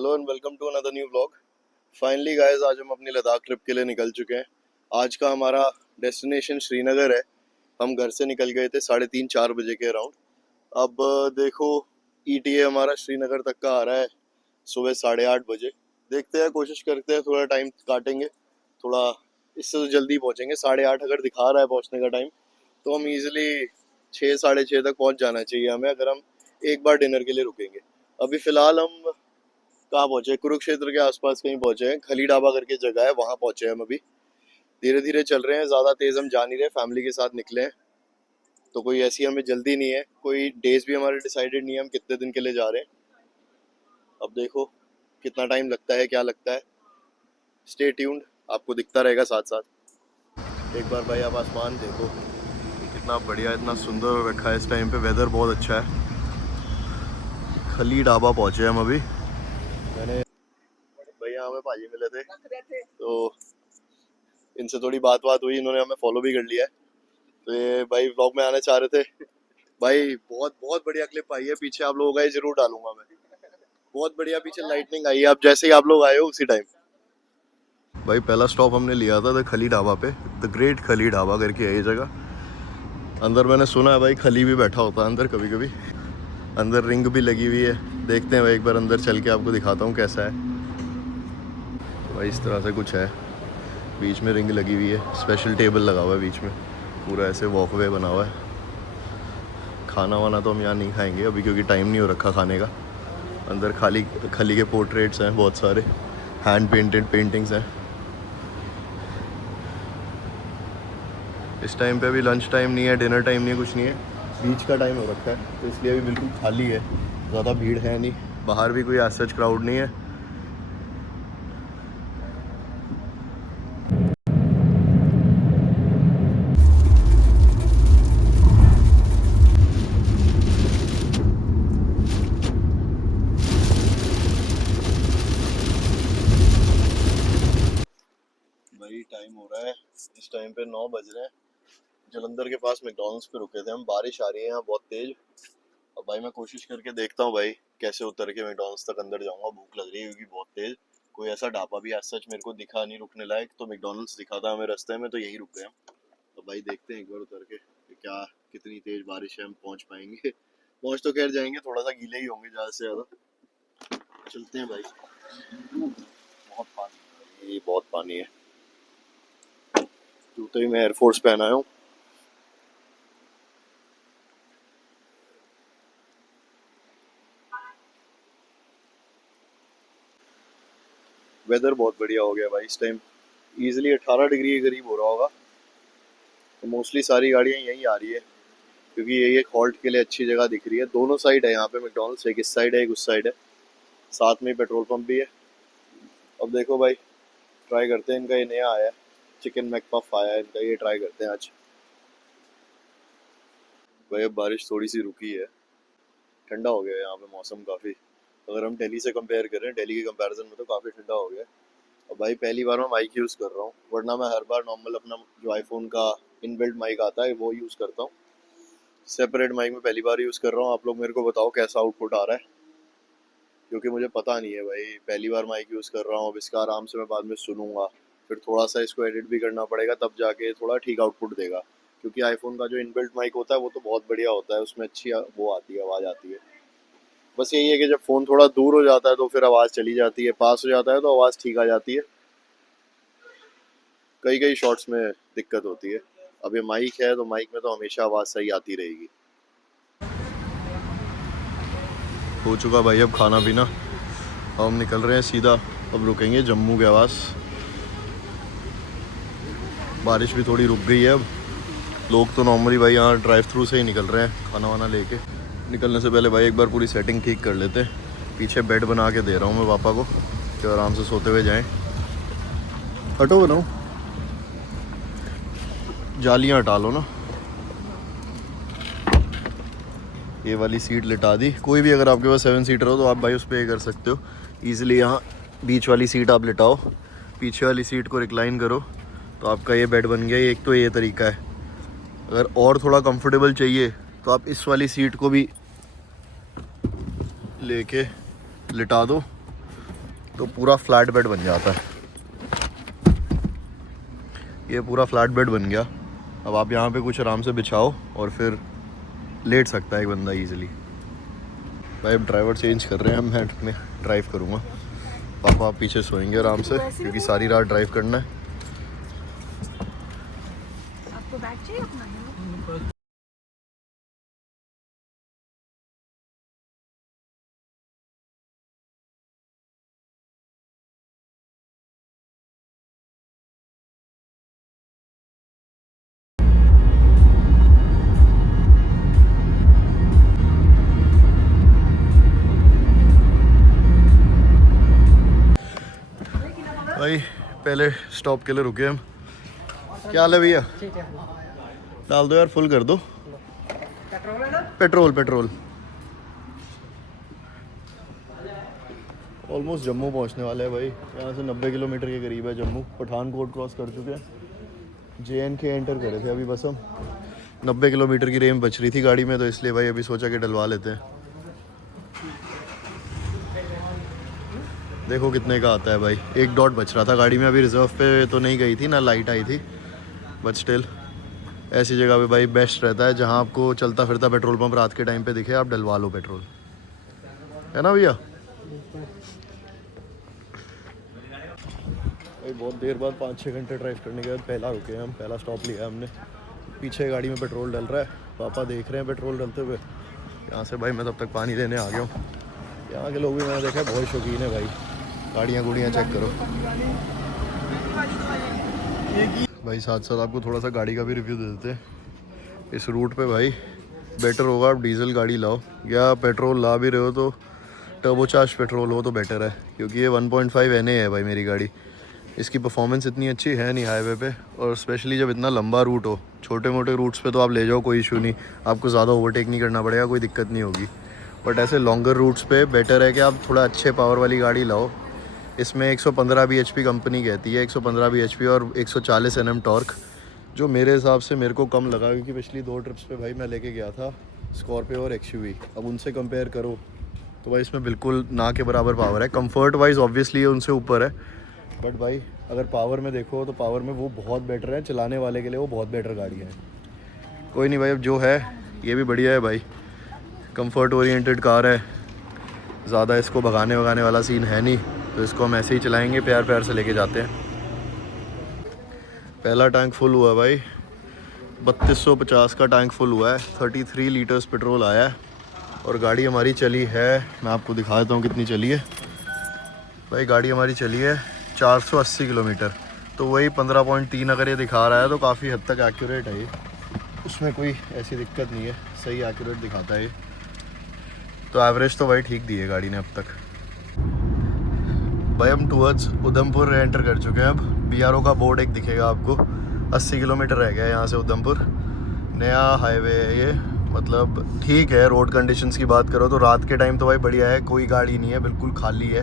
Hello and welcome to another new vlog. Finally guys, आज हम अपनी लद्दाख ट्रिप के लिए निकल चुके हैं। आज का हमारा डेस्टिनेशन श्रीनगर है। हम घर से निकल गए थे 3:30-4 बजे के अराउंड। अब देखो, ETA हमारा श्रीनगर तक का आ रहा है सुबह 8:30 बजे। देखते हैं, कोशिश करते हैं, थोड़ा टाइम काटेंगे, थोड़ा इससे तो जल्दी पहुँचेंगे। 8:30 अगर दिखा रहा है पहुँचने का टाइम, तो हम ईजिली 6-6:30 तक पहुँच जाना चाहिए हमें, अगर हम एक बार डिनर के लिए रुकेंगे। अभी फ़िलहाल हम कहाँ पहुंचे, कुरुक्षेत्र के आसपास कहीं पहुंचे हैं। खली ढाबा करके जगह है, वहां पहुंचे हैं हम। अभी धीरे धीरे चल रहे हैं, ज्यादा तेज हम जा नहीं रहे। फैमिली के साथ निकले हैं, तो कोई ऐसी हमें जल्दी नहीं है। कोई डेज भी हमारे डिसाइडेड नहीं है हम कितने दिन के लिए जा रहे हैं। अब देखो कितना टाइम लगता है, क्या लगता है। स्टे ट्यून्ड, आपको दिखता रहेगा साथ साथ। एक बार भाई आप आसमान देखो, कितना बढ़िया, इतना सुंदर रखा है इस टाइम पे। वेदर बहुत अच्छा है। खली ढाबा पहुंचे हम अभी। मैंने भैया हमें भाजी मिले थे, तो इनसे थोड़ी बात हुई, इन्होंने हमें फॉलो भी कर लिया है। तो ये भाई व्लॉग में आना चाह रहे थे। भाई बहुत बहुत बढ़िया क्लिप आई है पीछे, आप लोगों का ये जरूर डालूंगा मैं। बहुत बढ़िया पीछे लाइटनिंग आई है, आप जैसे ही आप लोग आए हो उसी टाइम। भाई पहला स्टॉप हमने लिया था खली ढाबा पे। द ग्रेट खली ढाबा करके है ये जगह। अंदर मैंने सुना है भाई खली भी बैठा होता है अंदर कभी कभी। अंदर रिंग भी लगी हुई है, देखते हैं भाई एक बार अंदर चल के आपको दिखाता हूँ कैसा है। भाई इस तरह से कुछ है, बीच में रिंग लगी हुई है, स्पेशल टेबल लगा हुआ है बीच में, पूरा ऐसे वॉकवे बना हुआ है। खाना वाना तो हम यहाँ नहीं खाएंगे अभी, क्योंकि टाइम नहीं हो रखा खाने का। अंदर खली के पोर्ट्रेट्स हैं बहुत सारे, हैंड पेंटेड पेंटिंग्स हैं। इस टाइम पे अभी लंच टाइम नहीं है, डिनर टाइम नहीं है, कुछ नहीं है, बीच का टाइम हो रखा है, तो इसलिए अभी बिल्कुल खाली है, ज़्यादा भीड़ है नहीं। बाहर भी कोई आज सच क्राउड नहीं है। भाई टाइम हो रहा है, इस टाइम पे 9 बज रहे हैं। जलंधर के पास मैकडॉनल्ड्स पे रुके थे हम। बारिश आ रही है यहाँ बहुत तेज। अब भाई मैं कोशिश करके देखता हूँ भाई कैसे उतर के मैकडॉनल्ड्स तक अंदर जाऊंगा। भूख लग रही है क्योंकि बहुत तेज। कोई ऐसा ढाबा भी आज सच मेरे को दिखा नहीं रुकने लायक, तो मैकडॉनल्ड्स दिखा था हमें रास्ते में, तो यही रुक गए हम। तो भाई देखते हैं एक बार उतर के कि क्या कितनी तेज बारिश है, हम पहुंच पाएंगे। पहुंच तो खैर जाएंगे, थोड़ा सा गीले ही होंगे ज्यादा से ज्यादा। चलते हैं भाई। बहुत पानी है, ये बहुत पानी है। जूते भी मैं एयरफोर्स पहना हूँ। वेदर बहुत बढ़िया हो गया भाई इस टाइम। इजीली 18 डिग्री के करीब हो रहा होगा। तो मोस्टली सारी गाड़ियाँ यहीं आ रही है, क्योंकि यही एक हॉल्ट के लिए अच्छी जगह दिख रही है। दोनों साइड है यहाँ पे मैकडॉनल्ड्स, एक इस साइड है एक उस साइड है, साथ में पेट्रोल पंप भी है। अब देखो भाई, ट्राई करते हैं। इनका ये नया आया है, चिकन मैकपफ आया है इनका, ये ट्राई करते हैं आज। भाई अब बारिश थोड़ी सी रुकी है, ठंडा हो गया है यहाँ पे मौसम काफ़ी। अगर हम दिल्ली से कंपेयर करें, दिल्ली के कंपैरिजन में तो काफ़ी ठंडा हो गया है। और भाई पहली बार मैं माइक यूज़ कर रहा हूँ, वरना मैं हर बार नॉर्मल अपना जो आईफोन का इनबिल्ट माइक आता है वो यूज़ करता हूँ। सेपरेट माइक में पहली बार यूज़ कर रहा हूँ। आप लोग मेरे को बताओ कैसा आउटपुट आ रहा है, क्योंकि मुझे पता नहीं है भाई। पहली बार माइक यूज़ कर रहा हूँ, अब इसका आराम से मैं बाद में सुनूंगा, फिर थोड़ा सा इसको एडिट भी करना पड़ेगा, तब जाके थोड़ा ठीक आउटपुट देगा। क्योंकि आईफोन का जो इनबिल्ट माइक होता है वो तो बहुत बढ़िया होता है, उसमें अच्छी वो आती है, आवाज़ आती है। बस यही है कि जब फ़ोन थोड़ा दूर हो जाता है तो फिर आवाज़ चली जाती है, पास हो जाता है तो आवाज़ ठीक आ जाती है। कई कई शॉट्स में दिक्कत होती है। अब ये माइक है तो माइक में तो हमेशा आवाज़ सही आती रहेगी। हो चुका भाई अब खाना पीना, हम निकल रहे हैं सीधा। अब रुकेंगे जम्मू के आवास। बारिश भी थोड़ी रुक गई है अब। लोग तो नॉर्मली भाई यहाँ ड्राइव थ्रू से ही निकल रहे हैं खाना वाना लेके। निकलने से पहले भाई एक बार पूरी सेटिंग ठीक कर लेते हैं। पीछे बेड बना के दे रहा हूँ मैं पापा को कि आराम से सोते हुए जाएं। हटो बनाओ, जालियाँ हटा लो ना। ये वाली सीट लिटा दी। कोई भी अगर आपके पास 7 सीटर हो तो आप भाई उस पर कर सकते हो ईजिली। यहाँ बीच वाली सीट आप लिटाओ, पीछे वाली सीट को रिक्लाइन करो, तो आपका ये बेड बन गया। एक तो ये तरीका है। अगर और थोड़ा कंफर्टेबल चाहिए तो आप इस वाली सीट को भी लेके लिटा दो, तो पूरा फ्लैट बेड बन जाता है। ये पूरा फ्लैट बेड बन गया। अब आप यहाँ पे कुछ आराम से बिछाओ और फिर लेट सकता है एक बंदा ईजिली। भाई अब ड्राइवर चेंज कर रहे हैं, मैं ड्राइव करूँगा। पापा आप पीछे सोएंगे आराम से क्योंकि सारी रात ड्राइव करना है। आपको बैग चाहिए अपना? भाई पहले स्टॉप के लिए रुके हम। क्या हाल है भैया? डाल दो यार, फुल कर दो। Petrol petrol. ऑलमोस्ट जम्मू पहुंचने वाले हैं भाई। यहाँ से 90 किलोमीटर के करीब है जम्मू। पठानकोट क्रॉस कर चुके हैं, JNK एंटर करे थे अभी बस हम। 90 किलोमीटर की रेंज बच रही थी गाड़ी में, तो इसलिए भाई अभी सोचा कि डलवा लेते हैं। देखो कितने का आता है भाई। 1 डॉट बच रहा था गाड़ी में। अभी रिजर्व पे तो नहीं गई थी ना, लाइट आई थी, बट स्टिल ऐसी जगह पे भाई बेस्ट रहता है जहाँ आपको चलता फिरता पेट्रोल पंप रात के टाइम पे दिखे, आप डलवा लो पेट्रोल, है ना भैया? भाई बहुत देर बाद 5-6 घंटे ड्राइव करने के बाद पहला रुके हैं हम, पहला स्टॉप लिया हमने। पीछे गाड़ी में पेट्रोल डल रहा है, पापा देख रहे हैं पेट्रोल डलते हुए। यहाँ से भाई मैं तब तक पानी लेने आ गया हूँ। यहाँ के लोग भी मैंने देखा बहुत शौकीन है भाई। गाड़ियाँ गुड़ियाँ चेक करो भाई। साथ साथ आपको थोड़ा सा गाड़ी का भी रिव्यू दे देते हैं। इस रूट पे भाई बेटर होगा आप डीजल गाड़ी लाओ, या पेट्रोल ला भी रहे हो तो टर्बोचार्ज पेट्रोल हो तो बेटर है, क्योंकि ये 1.5 NA है भाई मेरी गाड़ी। इसकी परफॉर्मेंस इतनी अच्छी है नहीं हाईवे पे, और स्पेशली जब इतना लंबा रूट हो। छोटे मोटे रूट्स पे तो आप ले जाओ, कोई इशू नहीं, आपको ज़्यादा ओवरटेक नहीं करना पड़ेगा, कोई दिक्कत नहीं होगी। बट ऐसे लॉन्गर रूट्स पे बेटर है कि आप थोड़ा अच्छे पावर वाली गाड़ी लाओ। इसमें 115 bhp कंपनी कहती है, 115 bhp और 140 Nm टॉर्क, जो मेरे हिसाब से मेरे को कम लगा, क्योंकि पिछली 2 ट्रिप्स पे भाई मैं लेके गया था स्कॉर्पियो और XUV। अब उनसे कंपेयर करो तो भाई इसमें बिल्कुल ना के बराबर पावर है। कंफर्ट वाइज ऑब्वियसली उनसे ऊपर है, बट भाई अगर पावर में देखो तो पावर में वो बहुत बेटर है। चलाने वाले के लिए वो बहुत बेटर गाड़ी है। कोई नहीं भाई, अब जो है ये भी बढ़िया है भाई। कंफर्ट ओरिएंटेड कार है, ज़्यादा इसको भगाने वगाने वाला सीन है नहीं, तो इसको हम ऐसे ही चलाएंगे, प्यार प्यार से लेके जाते हैं। पहला टैंक फुल हुआ भाई, 3250 का टैंक फुल हुआ है। 33 लीटर्स पेट्रोल आया है और गाड़ी हमारी चली है, मैं आपको दिखा देता हूँ कितनी चली है भाई। गाड़ी हमारी चली है 480 किलोमीटर, तो वही 15.3 अगर ये दिखा रहा है तो काफ़ी हद तक एक्यूरेट है ये। उसमें कोई ऐसी दिक्कत नहीं है, सही एक्यूरेट दिखाता है ये। तो एवरेज तो भाई ठीक दी है गाड़ी ने अब तक। भाई हम टूवर्ड्स उधमपुर एंटर कर चुके हैं। अब BRO का बोर्ड एक दिखेगा आपको। 80 किलोमीटर रह गया है यहाँ से उधमपुर। नया हाईवे है ये, मतलब ठीक है। रोड कंडीशंस की बात करो तो रात के टाइम तो भाई बढ़िया है, कोई गाड़ी नहीं है, बिल्कुल खाली है।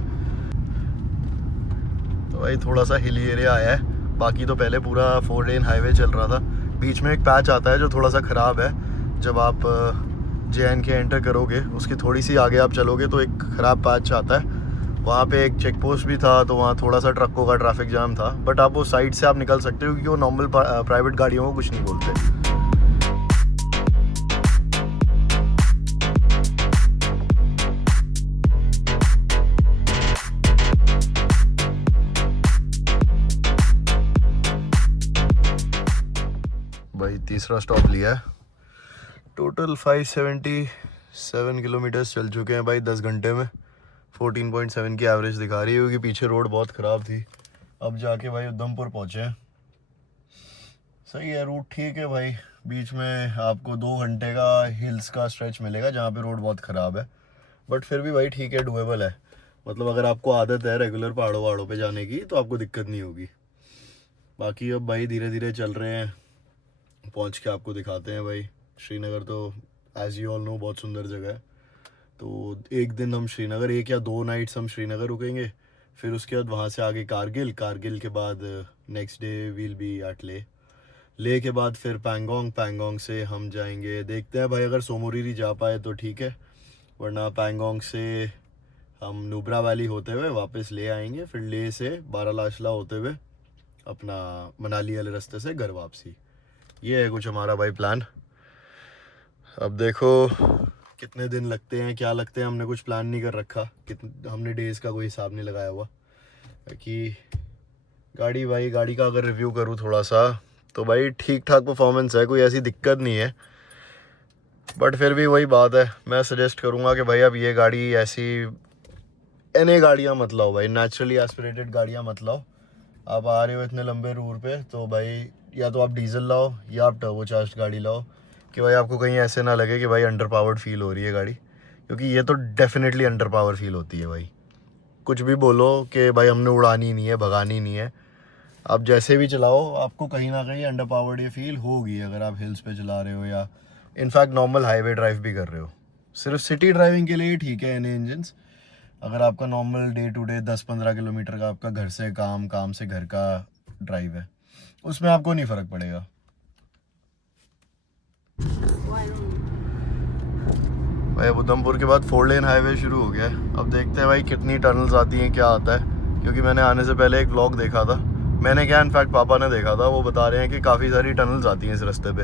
तो भाई थोड़ा सा हिली एरिया आया है, बाकी तो पहले पूरा 4 लेन हाईवे चल रहा था। बीच में एक पैच आता है जो थोड़ा सा ख़राब है। जब आप JNK एंटर करोगे उसकी थोड़ी सी आगे आप चलोगे तो एक ख़राब पैच आता है। वहाँ पे एक चेक पोस्ट भी था, तो वहाँ थोड़ा सा ट्रकों का ट्रैफिक जाम था, बट आप वो साइड से आप निकल सकते हो क्योंकि वो नॉर्मल प्राइवेट गाड़ियों को कुछ नहीं बोलते। भाई तीसरा स्टॉप लिया है। टोटल 577 किलोमीटर्स चल चुके हैं भाई 10 घंटे में। 14.7 की एवरेज दिखा रही है, क्योंकि पीछे रोड बहुत ख़राब थी। अब जाके भाई उधमपुर पहुँचे हैं। सही है, रूट ठीक है भाई। बीच में आपको 2 घंटे का हिल्स का स्ट्रेच मिलेगा जहाँ पे रोड बहुत ख़राब है, बट फिर भी भाई ठीक है, डुएबल है। मतलब अगर आपको आदत है रेगुलर पहाड़ों वहाड़ों पे जाने की तो आपको दिक्कत नहीं होगी। बाकी अब भाई धीरे धीरे चल रहे हैं, पहुँच के आपको दिखाते हैं भाई। श्रीनगर तो एज़ यू ऑल नो बहुत सुंदर जगह है। तो एक दिन हम श्रीनगर, 1 या 2 नाइट्स हम श्रीनगर रुकेंगे, फिर उसके बाद वहाँ से आगे कारगिल। कारगिल के बाद next day will be at Leh के बाद फिर पैंगोंग। पैंगोंग से हम जाएंगे, देखते हैं भाई, अगर सोमोरीरी जा पाए तो ठीक है, वरना पैंगोंग से हम नुब्रा वैली होते हुए वापस ले आएंगे, फिर ले से बारालाशला होते हुए अपना मनाली वाले रास्ते से घर वापसी। ये है कुछ हमारा भाई प्लान। अब देखो कितने दिन लगते हैं, क्या लगते हैं, हमने कुछ प्लान नहीं कर रखा, हमने डेज़ का कोई हिसाब नहीं लगाया हुआ कि गाड़ी का अगर रिव्यू करूँ थोड़ा सा तो भाई ठीक ठाक परफॉर्मेंस है, कोई ऐसी दिक्कत नहीं है। बट फिर भी वही बात है, मैं सजेस्ट करूँगा कि भाई अब ये गाड़ी ऐसी एने गाड़ियाँ मत लाओ भाई, नेचुरली एस्पिरेटेड गाड़ियाँ मत लाओ। आप आ रहे हो इतने लंबे रूट पे तो भाई या तो आप डीजल लाओ या आप टर्बो चार्ज गाड़ी लाओ, कि भाई आपको कहीं ऐसे ना लगे कि भाई अंडर पावर्ड फील हो रही है गाड़ी, क्योंकि ये तो डेफिनेटली अंडर पावर फील होती है भाई। कुछ भी बोलो कि भाई हमने उड़ानी नहीं है, भगानी नहीं है, आप जैसे भी चलाओ आपको कहीं ना कहीं अंडर पावर्ड ये फील होगी, अगर आप हिल्स पे चला रहे हो या इनफैक्ट नॉर्मल हाईवे ड्राइव भी कर रहे हो। सिर्फ सिटी ड्राइविंग के लिए ठीक है एने इंजन्स। अगर आपका normal day to day 10-15 kilometre का आपका घर से काम, काम से घर का ड्राइव है, उसमें आपको नहीं फ़र्क पड़ेगा। भाई अब उधमपुर के बाद 4 लेन हाईवे शुरू हो गया है। अब देखते हैं भाई कितनी टनल्स आती हैं, क्या आता है, क्योंकि मैंने आने से पहले एक व्लॉग देखा था, मैंने क्या इनफैक्ट पापा ने देखा था, वो बता रहे हैं कि काफ़ी सारी टनल्स आती हैं इस रास्ते पे।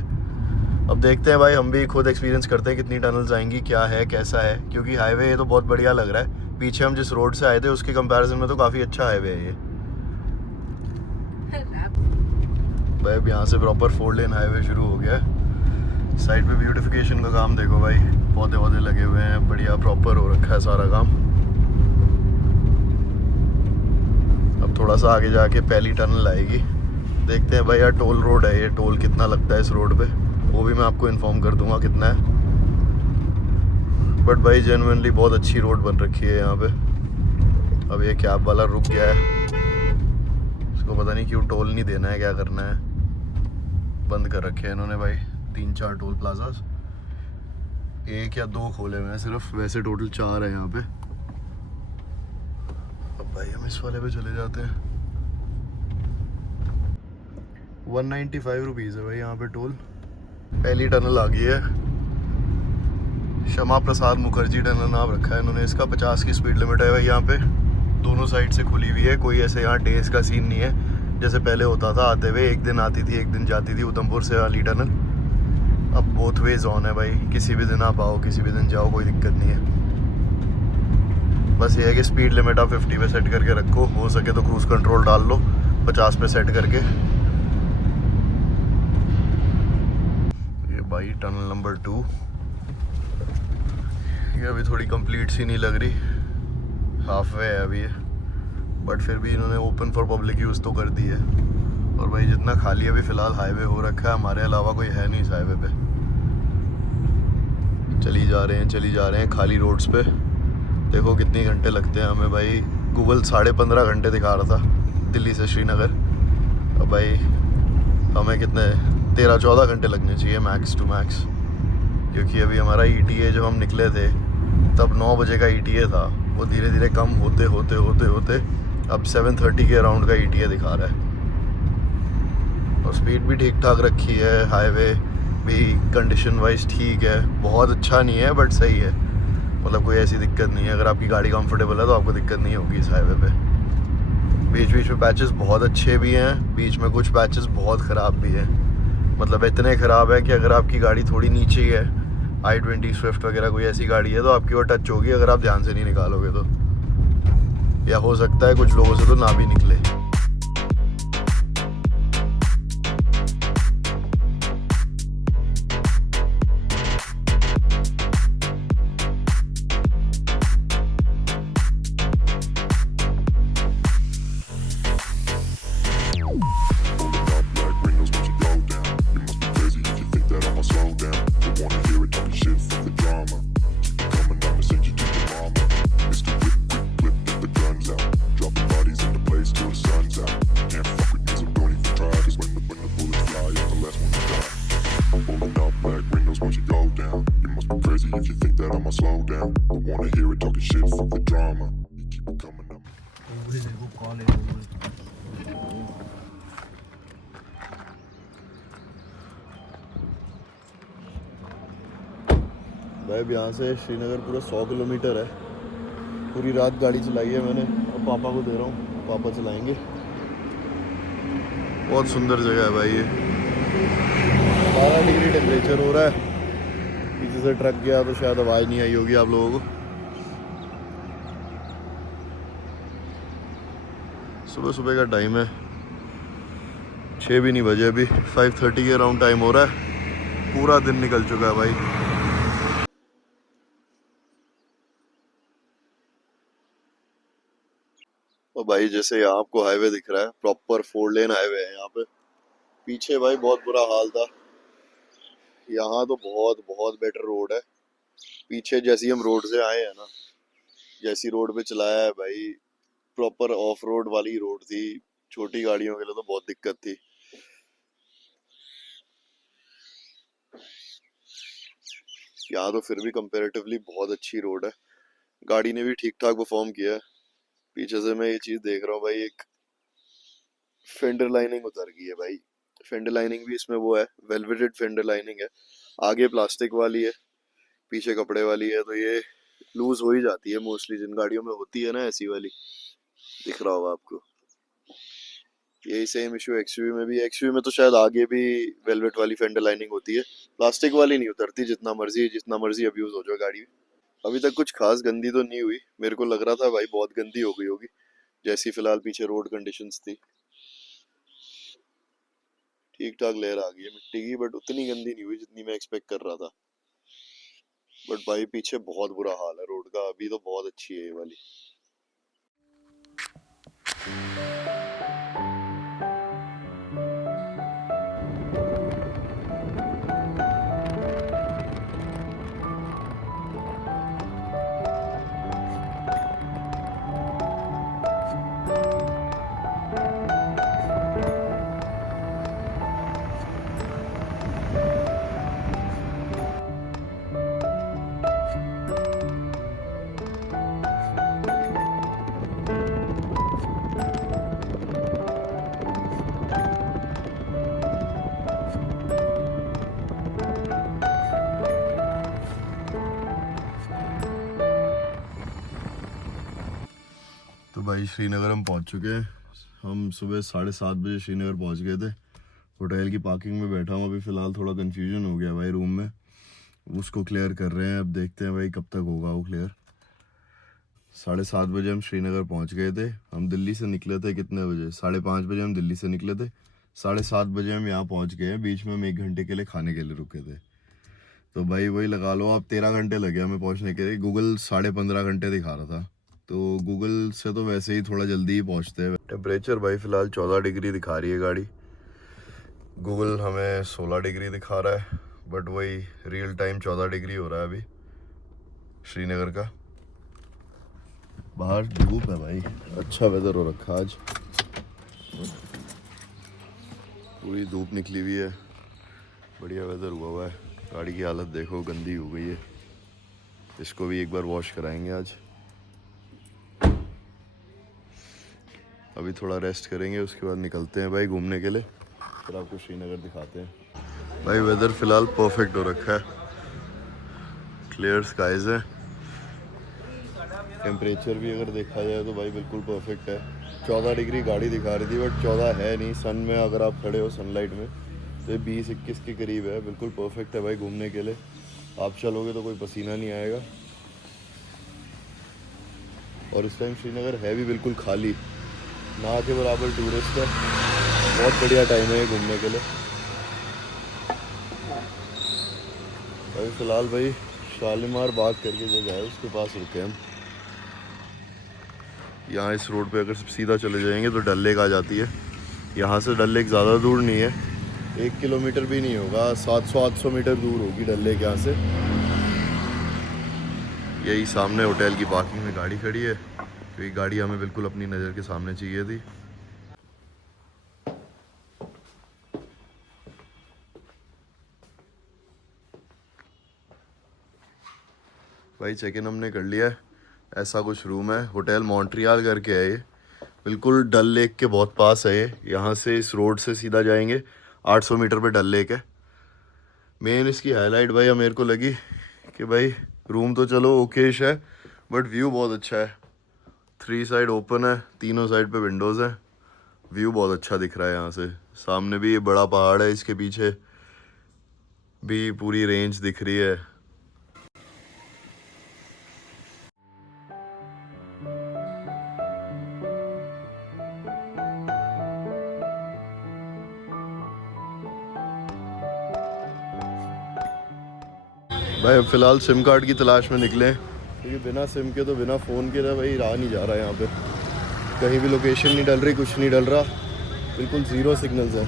अब देखते हैं भाई, हम भी खुद एक्सपीरियंस करते हैं कितनी टनल्स आएंगी, क्या है कैसा है, क्योंकि हाईवे ये तो बहुत बढ़िया लग रहा है। पीछे हम जिस रोड से आए थे उसके कंपैरिजन में तो काफ़ी अच्छा हाईवे है ये। भाई अब यहाँ से प्रॉपर 4 लेन हाईवे शुरू हो गया है। साइड पे ब्यूटिफिकेशन का काम देखो भाई, पौधे वौधे लगे हुए हैं, बढ़िया प्रॉपर हो रखा है सारा काम। अब थोड़ा सा आगे जाके पहली टनल आएगी, देखते हैं भाई। यार टोल रोड है ये, टोल कितना लगता है इस रोड पे वो भी मैं आपको इन्फॉर्म कर दूंगा कितना है। बट भाई जेन्युइनली बहुत अच्छी रोड बन रखी है यहाँ पे। अब ये कैब वाला रुक गया है, उसको पता नहीं क्यों टोल नहीं देना है, क्या करना है, बंद कर रखे हैं इन्होंने भाई 3-4 टोल प्लाजास, 1 या 2 खोले हुए हैं सिर्फ, वैसे टोटल 4 है यहाँ पे। अब भाई हम इस वाले पे चले जाते हैं। 195 रुपीज़ है भाई यहाँ पे टोल। पहली टनल आ गई है, श्यामा प्रसाद मुखर्जी टनल नाम रखा है इन्होंने इसका। 50 की स्पीड लिमिट है भाई यहाँ पे, दोनों साइड से खुली हुई है, कोई ऐसे यहाँ डेज का सीन नहीं है जैसे पहले होता था आते हुए, एक दिन आती थी एक दिन जाती थी उधमपुर से वाली टनल। अब बोथ वेज ऑन है भाई, किसी भी दिन आप आओ किसी भी दिन जाओ, कोई दिक्कत नहीं है। बस ये है कि स्पीड लिमिट आप 50 पे सेट करके रखो, हो सके तो क्रूज कंट्रोल डाल लो 50 पे सेट करके। ये भाई टनल नंबर 2, ये अभी थोड़ी कंप्लीट सी नहीं लग रही, हाफ वे है अभी ये, बट फिर भी इन्होंने ओपन फॉर पब्लिक यूज़ तो कर दी है। और भाई जितना खाली अभी फ़िलहाल हाईवे हो रखा है, हमारे अलावा कोई है नहीं इस हाईवे पे। चली जा रहे हैं खाली रोड्स पे। देखो कितने घंटे लगते हैं हमें भाई, गूगल 15.5 घंटे दिखा रहा था दिल्ली से श्रीनगर। अब भाई हमें कितने 13-14 घंटे लगने चाहिए मैक्स टू मैक्स, क्योंकि अभी हमारा ETA जब हम निकले थे तब 9 बजे का ETA था, वो धीरे धीरे कम होते होते होते होते अब 7:30 के अराउंड का ETA दिखा रहा है। और स्पीड भी ठीक ठाक रखी है, हाईवे भी कंडीशन वाइज ठीक है, बहुत अच्छा नहीं है बट सही है, मतलब कोई ऐसी दिक्कत नहीं है। अगर आपकी गाड़ी कंफर्टेबल है तो आपको दिक्कत नहीं होगी इस हाईवे पे। बीच बीच में पैचेस बहुत अच्छे भी हैं, बीच में कुछ पैचेस बहुत ख़राब भी हैं, मतलब इतने ख़राब है कि अगर आपकी गाड़ी थोड़ी नीचे ही है, i20 स्विफ्ट वगैरह कोई ऐसी गाड़ी है तो आपकी वो टच होगी अगर आप ध्यान से नहीं निकालोगे तो, या हो सकता है कुछ लोगों से तो ना भी निकले। If you think that I'ma slow down, don't wanna hear it talking shit, fuck the drama. You keep it coming up. भाई यहाँ से श्रीनगर पूरा 100 किलोमीटर है, पूरी रात गाड़ी चलाई है मैंने, अब पापा को दे रहा हूँ, पापा चलाएंगे। बहुत सुंदर जगह है भाई ये। 12 डिग्री टेम्परेचर हो रहा है। पीछे से ट्रक गया तो शायद आवाज़ नहीं आई होगी आप लोगों को। सुबह सुबह का टाइम है, 6 भी नहीं बजे, अभी 5:30 के अराउंड टाइम हो रहा है। पूरा दिन निकल चुका है भाई। और भाई जैसे यहाँ आपको हाईवे दिख रहा है, प्रॉपर 4 लेन हाईवे है यहाँ पे। पीछे भाई बहुत बुरा हाल था, यहाँ तो बहुत बहुत बेटर रोड है। पीछे जैसी हम रोड से आए हैं ना, जैसी रोड पे चलाया है भाई, प्रॉपर ऑफ रोड वाली रोड थी। छोटी गाड़ियों के लिए तो बहुत दिक्कत थी। यहाँ तो फिर भी कंपैरेटिवली बहुत अच्छी रोड है, गाड़ी ने भी ठीक ठाक परफॉर्म किया है। पीछे से मैं ये चीज देख रहा हूँ भाई, एक फेंडर लाइनिंग उतर गई है भाई। फेंडर लाइनिंग भी इसमें वो है, वेलवेटेड फेंडर लाइनिंग है। आगे प्लास्टिक वाली है, पीछे कपड़े वाली है, तो ये लूज हो ही जाती है मोस्टली, जिन गाड़ियों में होती है ना ऐसी वाली। दिख रहा होगा आपको। यही सेम इशू एक्सयूवी में भी है। एक्सयूवी में तो शायद आगे भी वेलवेट वाली फेंडर लाइनिंग होती है, प्लास्टिक वाली नहीं उतरती। जितना मर्जी अब्यूज हो जाए गाड़ी। अभी तक कुछ खास गंदी तो नहीं हुई, मेरे को लग रहा था भाई बहुत गंदी हो गई होगी, जैसी फिलहाल पीछे रोड कंडीशंस थी। ठीक ठाक लेयर आ गई है मिट्टी की, बट उतनी गंदी नहीं हुई जितनी मैं एक्सपेक्ट कर रहा था। बट भाई पीछे बहुत बुरा हाल है रोड का, अभी तो बहुत अच्छी है ये वाली। तो भाई श्रीनगर हम पहुंच चुके हैं। हम सुबह 7:30 बजे श्रीनगर पहुंच गए थे। होटल की पार्किंग में बैठा हूँ अभी फ़िलहाल। थोड़ा कन्फ्यूजन हो गया भाई रूम में, उसको क्लियर कर रहे हैं। अब देखते हैं भाई कब तक होगा वो क्लियर। 7:30 बजे हम श्रीनगर पहुंच गए थे। हम दिल्ली से निकले थे कितने बजे, 5:30 बजे हम दिल्ली से निकले थे। 7:30 बजे हम यहाँ पहुंच गए हैं। बीच में हम 1 घंटे के लिए खाने के लिए रुके थे। तो भाई वही लगा लो अब 13 घंटे लगे हमें पहुंचने के लिए। गूगल 15.5 घंटे दिखा रहा था, तो गूगल से तो वैसे ही थोड़ा जल्दी ही पहुंचते हैं। टेम्परेचर भाई फ़िलहाल 14 डिग्री दिखा रही है गाड़ी। गूगल हमें 16 डिग्री दिखा रहा है, बट वही रियल टाइम 14 डिग्री हो रहा है अभी श्रीनगर का। बाहर धूप है भाई, अच्छा वेदर हो रखा आज, पूरी धूप निकली हुई है, बढ़िया वेदर हुआ है। गाड़ी की हालत देखो, गंदी हो गई है। इसको भी एक बार वॉश कराएंगे आज। अभी थोड़ा रेस्ट करेंगे, उसके बाद निकलते हैं भाई घूमने के लिए, फिर आपको श्रीनगर दिखाते हैं। भाई वेदर फ़िलहाल परफेक्ट हो रखा है, क्लियर स्काइज है। टेम्परेचर भी अगर देखा जाए तो भाई बिल्कुल परफेक्ट है। 14 डिग्री गाड़ी दिखा रही थी, बट 14 है नहीं। सन में अगर आप खड़े हो सनलाइट में तो 20-21 के करीब है। बिल्कुल परफेक्ट है भाई घूमने के लिए। आप चलोगे तो कोई पसीना नहीं आएगा। और इस टाइम श्रीनगर है भी बिल्कुल खाली, ना के बराबर टूरिस्ट है। बहुत बढ़िया टाइम है ये घूमने के लिए। अभी फ़िलहाल भाई शालीमार बाग करके जगह है, उसके पास रुके हम। यहाँ इस रोड पे अगर सीधा चले जाएंगे तो डल लेक आ जाती है। यहाँ से डल लेक ज़्यादा दूर नहीं है, 1 किलोमीटर भी नहीं होगा, 700-800 मीटर दूर होगी डल लेक यहाँ से। यही सामने होटल की पार्किंग में गाड़ी खड़ी है, क्योंकि गाड़ी हमें बिल्कुल अपनी नज़र के सामने चाहिए थी। भाई चेक इन हमने कर लिया है। ऐसा कुछ रूम है, होटल मॉन्ट्रियल करके है ये, बिल्कुल डल लेक के बहुत पास है ये। यहाँ से इस रोड से सीधा जाएंगे 800 मीटर पे डल लेक है। मेन इसकी हाईलाइट भाई मेरे को लगी कि भाई रूम तो चलो ओकेश है, बट व्यू बहुत अच्छा है। 3 साइड ओपन है, तीनों साइड पे विंडोज़ हैं। व्यू बहुत अच्छा दिख रहा है यहाँ से। सामने भी ये बड़ा पहाड़ है, इसके पीछे भी पूरी रेंज दिख रही है। भाई फिलहाल सिम कार्ड की तलाश में निकले हैं, क्योंकि बिना सिम के तो बिना फ़ोन के तो भाई रहा नहीं जा रहा है। यहाँ पे कहीं भी लोकेशन नहीं डल रही, कुछ नहीं डल रहा, बिल्कुल ज़ीरो सिग्नल्स है।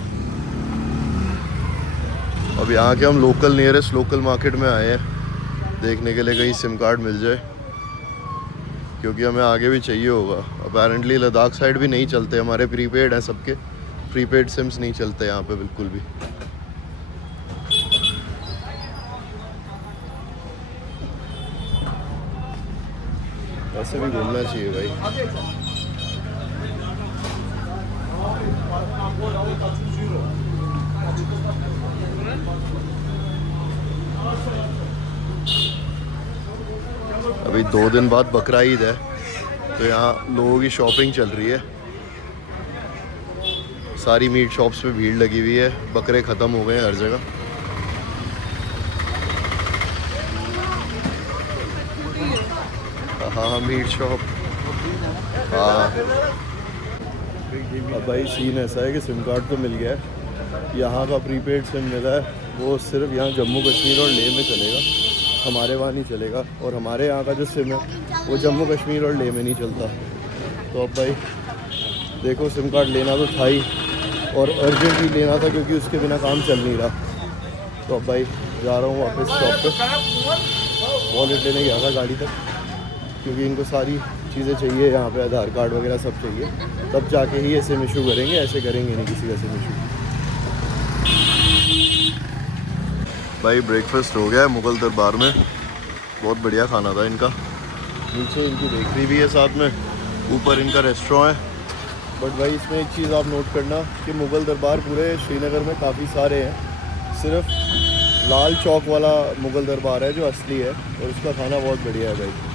अब यहाँ के हम लोकल नियरेस्ट लोकल मार्केट में आए हैं देखने के लिए कहीं सिम कार्ड मिल जाए, क्योंकि हमें आगे भी चाहिए होगा। अपेरेंटली लद्दाख साइड भी नहीं चलते, हमारे प्रीपेड हैं सबके, प्रीपेड सिम्स नहीं चलते यहाँ पे बिल्कुल भी। ऐसे भी घूमना चाहिए भाई। अभी 2 दिन बाद बकरा ईद है, तो यहाँ लोगों की शॉपिंग चल रही है। सारी मीट शॉप्स पे भीड़ लगी हुई है, बकरे ख़त्म हो गए हैं हर जगह। हाँ मीट शॉप। हाँ अब भाई सीन ऐसा है कि सिम कार्ड तो मिल गया है, यहाँ का प्रीपेड सिम मिला है, वो सिर्फ यहाँ जम्मू कश्मीर और लेह में चलेगा, हमारे वहाँ नहीं चलेगा। और हमारे यहाँ का जो सिम है वो जम्मू कश्मीर और लेह में नहीं चलता। तो अब भाई देखो, सिम कार्ड लेना तो था ही, और अर्जेंटली लेना था क्योंकि उसके बिना काम चल नहीं रहा। तो अब भाई जा रहा हूँ वापस शॉप पे। वॉलेट लेने गया था गाड़ी तक, क्योंकि इनको सारी चीज़ें चाहिए यहाँ पे, आधार कार्ड वगैरह सब चाहिए, तब जाके ही सिम इशू करेंगे, ऐसे करेंगे नहीं किसी का सिम इशू। भाई ब्रेकफास्ट हो गया है मुग़ल दरबार में, बहुत बढ़िया खाना था इनका। नीचे इनकी बेकरी भी है साथ में, ऊपर इनका रेस्टोरेंट है। बट भाई इसमें एक चीज़ आप नोट करना कि मुग़ल दरबार पूरे श्रीनगर में काफ़ी सारे हैं, सिर्फ लाल चौक वाला मुग़ल दरबार है जो असली है, और उसका खाना बहुत बढ़िया है भाई।